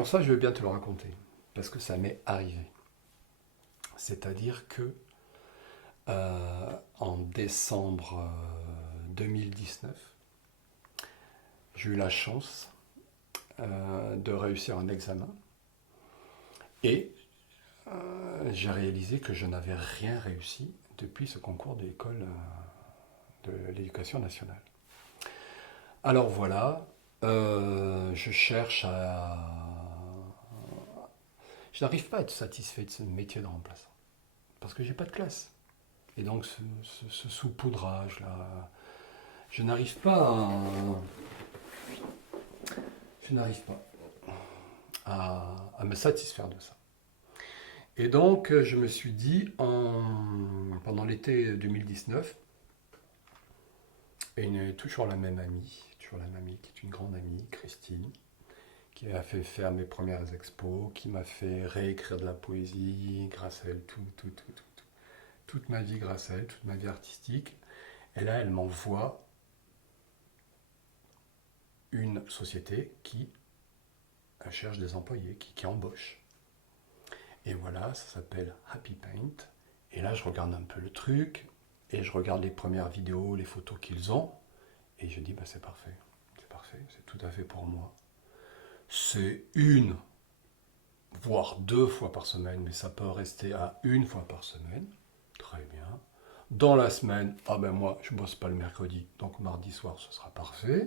Alors ça, je veux bien te le raconter, parce que ça m'est arrivé. C'est-à-dire que en décembre 2019, j'ai eu la chance de réussir un examen et j'ai réalisé que je n'avais rien réussi depuis ce concours de l'école de l'éducation nationale. Alors voilà, je cherche à... Je n'arrive pas à être satisfait de ce métier de remplaçant, parce que j'ai pas de classe. Et donc ce saupoudrage là, je n'arrive pas à, je n'arrive pas à me satisfaire de ça. Et donc je me suis dit pendant l'été 2019, et toujours la même amie, toujours la même amie qui est une grande amie, Christine, qui m'a fait faire mes premières expos, qui m'a fait réécrire de la poésie grâce à elle, toute ma vie grâce à elle, toute ma vie artistique. Et là, elle m'envoie une société qui cherche des employés, qui embauche. Et voilà, ça s'appelle Happy Paint. Et là, je regarde un peu le truc, et je regarde les premières vidéos, les photos qu'ils ont, et je dis, bah, c'est parfait, c'est tout à fait pour moi. C'est une, voire deux fois par semaine, mais ça peut rester à une fois par semaine. Très bien. Dans la semaine, ah ben moi, je bosse pas le mercredi, donc mardi soir, ce sera parfait.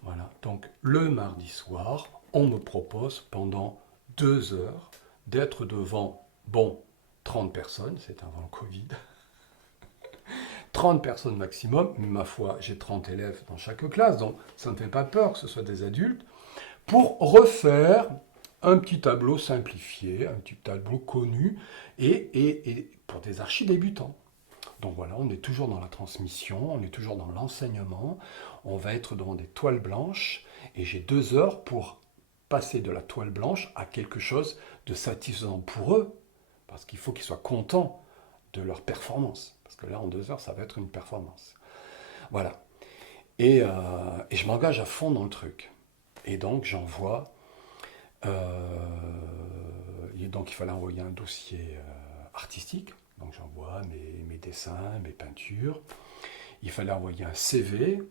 Voilà. Donc le mardi soir, on me propose pendant 2 heures d'être devant, bon, 30 personnes, c'est avant le Covid, 30 personnes maximum, mais ma foi, j'ai 30 élèves dans chaque classe, donc ça ne me fait pas peur que ce soit des adultes, pour refaire un petit tableau simplifié, un petit tableau connu, et pour des archi-débutants. Donc voilà, on est toujours dans la transmission, on est toujours dans l'enseignement, on va être devant des toiles blanches, et j'ai 2 heures pour passer de la toile blanche à quelque chose de satisfaisant pour eux, parce qu'il faut qu'ils soient contents de leur performance, parce que là, en 2 heures, ça va être une performance. Voilà. Et je m'engage à fond dans le truc. Et donc, j'envoie... et donc, il fallait envoyer un dossier artistique. Donc, j'envoie mes dessins, mes peintures. Il fallait envoyer un CV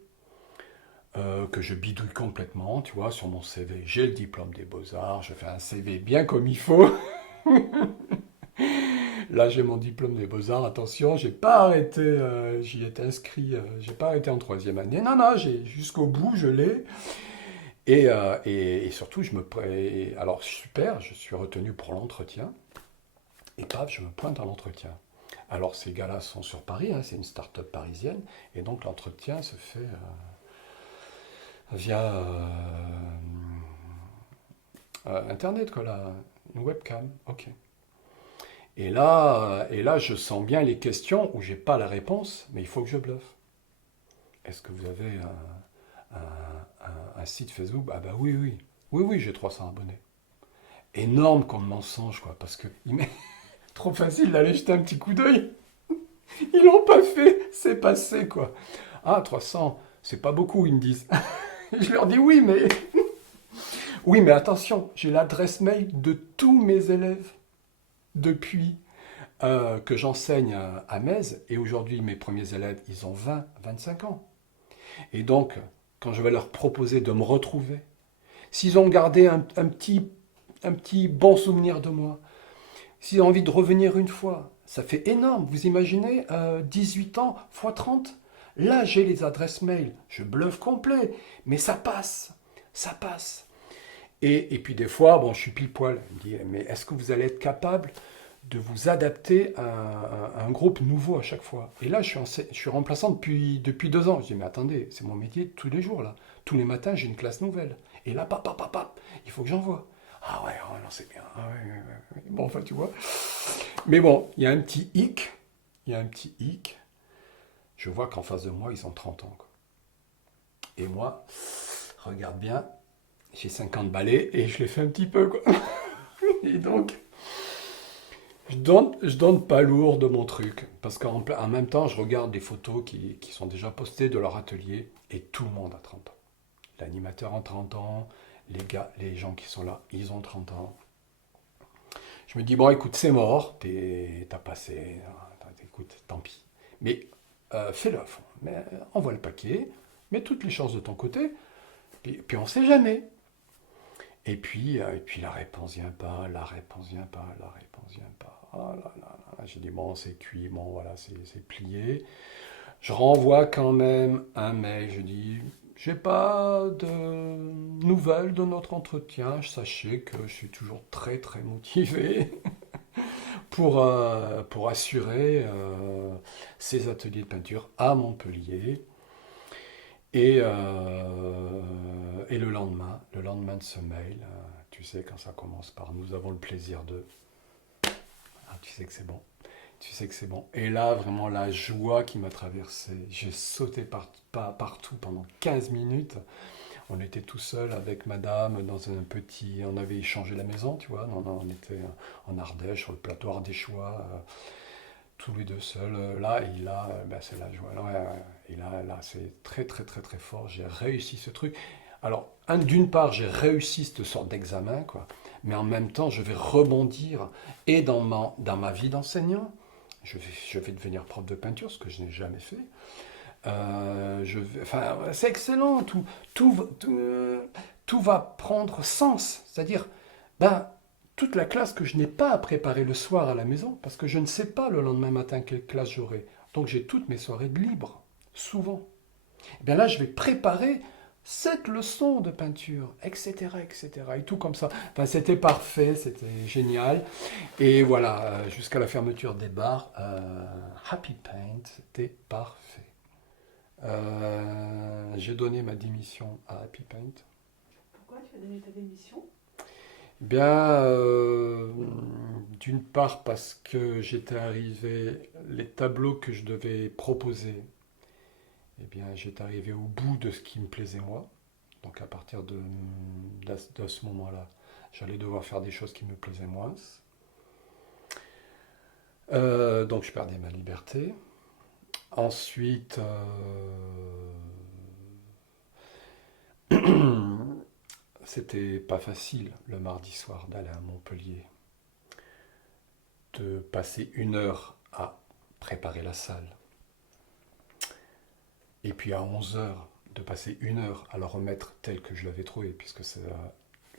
que je bidouille complètement, tu vois, sur mon CV. J'ai le diplôme des beaux-arts, je fais un CV bien comme il faut. Là, j'ai mon diplôme des beaux-arts, attention, j'ai pas arrêté, j'y étais inscrit, j'ai pas arrêté en troisième année. Non, non, j'ai jusqu'au bout, je l'ai. Et surtout, alors super, je suis retenu pour l'entretien. Et paf, je me pointe à l'entretien. Alors, ces gars-là sont sur Paris, hein, c'est une start-up parisienne. Et donc, l'entretien se fait via Internet, quoi, là, une webcam. Ok. Et là, je sens bien les questions où j'ai pas la réponse, mais il faut que je bluffe. Est-ce que vous avez un site Facebook? Ah bah oui, oui. Oui, oui, j'ai 300 abonnés. Énorme comme mensonge, quoi, parce que il m'est trop facile d'aller jeter un petit coup d'œil. Ils l'ont pas fait, c'est passé, quoi. Ah, 300, c'est pas beaucoup, ils me disent. Je leur dis oui, mais... Oui, mais attention, j'ai l'adresse mail de tous mes élèves depuis que j'enseigne à Metz, et aujourd'hui mes premiers élèves, ils ont 20, 25 ans. Et donc, quand je vais leur proposer de me retrouver, s'ils ont gardé un petit bon souvenir de moi, s'ils ont envie de revenir une fois, ça fait énorme. Vous imaginez, 18 ans x 30. Là, j'ai les adresses mail, je bluffe complet, mais ça passe, ça passe. Et puis des fois, bon, je suis pile poil. Il me dit, mais est-ce que vous allez être capable de vous adapter à un groupe nouveau à chaque fois? Et là, je suis remplaçant depuis 2 ans. Je dis, mais attendez, c'est mon métier tous les jours, là. Tous les matins, j'ai une classe nouvelle. Et là, pap, pap, pap, pap, il faut que j'envoie. Ah ouais, oh non, c'est bien. Ah ouais, ouais, ouais, ouais. Bon, enfin, tu vois. Mais bon, il y a un petit hic. Il y a un petit hic. Je vois qu'en face de moi, ils ont 30 ans, quoi. Et moi, regarde bien, j'ai 50 balais et je les fais un petit peu, quoi. Et donc, je donne pas lourd de mon truc. Parce qu'en même temps, je regarde des photos qui sont déjà postées de leur atelier et tout le monde a 30 ans. L'animateur a 30 ans, les gars, les gens qui sont là, ils ont 30 ans. Je me dis, bon, écoute, c'est mort, t'as passé, écoute, tant pis. Mais fais-le à fond, mais, envoie le paquet, mets toutes les chances de ton côté, puis on sait jamais. Et puis la réponse vient pas, la réponse vient pas, la réponse vient pas. Oh là là là, j'ai dit, bon, c'est cuit, bon, voilà, c'est plié. Je renvoie quand même un mail, je dis, j'ai pas de nouvelles de notre entretien, sachez que je suis toujours très très motivé pour assurer ces ateliers de peinture à Montpellier. Et le lendemain de ce mail, tu sais, quand ça commence par nous avons le plaisir de. Ah, tu sais que c'est bon. Tu sais que c'est bon. Et là, vraiment, la joie qui m'a traversé. J'ai sauté partout pendant 15 minutes. On était tout seul avec madame dans un petit. On avait échangé la maison, tu vois. On était en Ardèche, sur le plateau ardéchois, tous les deux seuls. Là, et là, ben, c'est la joie. Ouais, ouais. Et là, c'est très, très, très, très fort. J'ai réussi ce truc. Alors, d'une part, j'ai réussi cette sorte d'examen, quoi. Mais en même temps, je vais rebondir et dans ma vie d'enseignant. Je vais devenir prof de peinture, ce que je n'ai jamais fait. Enfin, c'est excellent, tout va prendre sens. C'est-à-dire, ben, toute la classe que je n'ai pas à préparer le soir à la maison, parce que je ne sais pas le lendemain matin quelle classe j'aurai. Donc j'ai toutes mes soirées de libre, souvent. Et bien là, je vais préparer cette leçon de peinture, etc., etc., et tout comme ça. Enfin, c'était parfait, c'était génial. Et voilà, jusqu'à la fermeture des bars, Happy Paint, c'était parfait. J'ai donné ma démission à Happy Paint. Pourquoi tu as donné ta démission? Bien, d'une part parce que j'étais arrivé, les tableaux que je devais proposer, eh bien, j'étais arrivé au bout de ce qui me plaisait moi. Donc à partir de ce moment-là, j'allais devoir faire des choses qui me plaisaient moins. Donc je perdais ma liberté. Ensuite, c'était pas facile le mardi soir d'aller à Montpellier, de passer 1 heure à préparer la salle, et puis à 11 heures de passer 1 heure à la remettre telle que je l'avais trouvée, puisque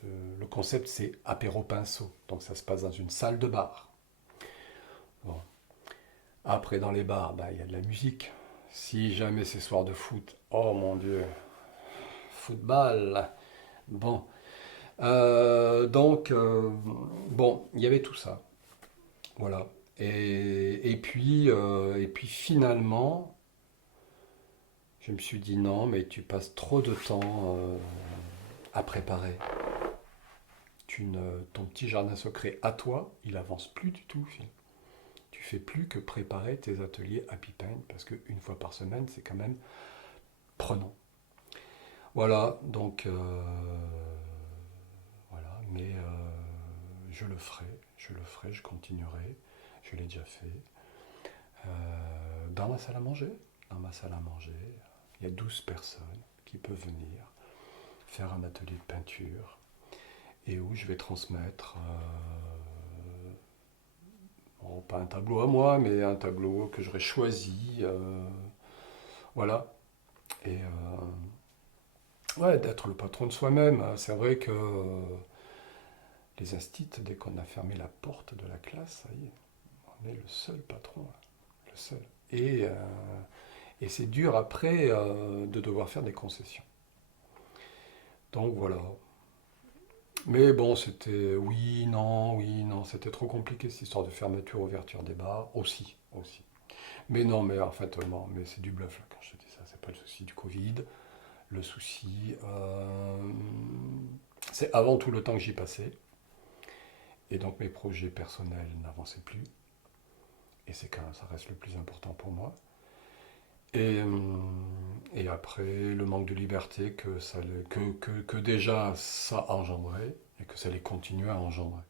le concept c'est apéro pinceau, donc ça se passe dans une salle de bar. Bon. Après dans les bars, bah, il y a de la musique. Si jamais c'est soir de foot, oh mon Dieu, football. Bon, donc bon, il y avait tout ça, voilà. Et puis finalement, je me suis dit non, mais tu passes trop de temps à préparer. Ton petit jardin secret à toi, il avance plus du tout, Phil. Tu fais plus que préparer tes ateliers Happy Paint parce qu'une fois par semaine, c'est quand même prenant. Voilà, donc voilà, mais je continuerai, je l'ai déjà fait. Dans ma salle à manger, il y a 12 personnes qui peuvent venir faire un atelier de peinture et où je vais transmettre, bon, pas un tableau à moi, mais un tableau que j'aurais choisi, voilà. Et ouais, d'être le patron de soi-même. C'est vrai que les instits, dès qu'on a fermé la porte de la classe, ça y est, on est le seul patron, hein, le seul. Et c'est dur après de devoir faire des concessions. Donc voilà. Mais bon, c'était oui, non, c'était trop compliqué cette histoire de fermeture, ouverture des bars, aussi. Mais non, mais en fait, non, mais c'est du bluff là, quand je te dis ça, c'est pas le souci du Covid. Le souci, c'est avant tout le temps que j'y passais. Et donc mes projets personnels n'avançaient plus. Et c'est quand même, ça reste le plus important pour moi. Et après, le manque de liberté que déjà ça engendrait et que ça allait continuer à engendrer.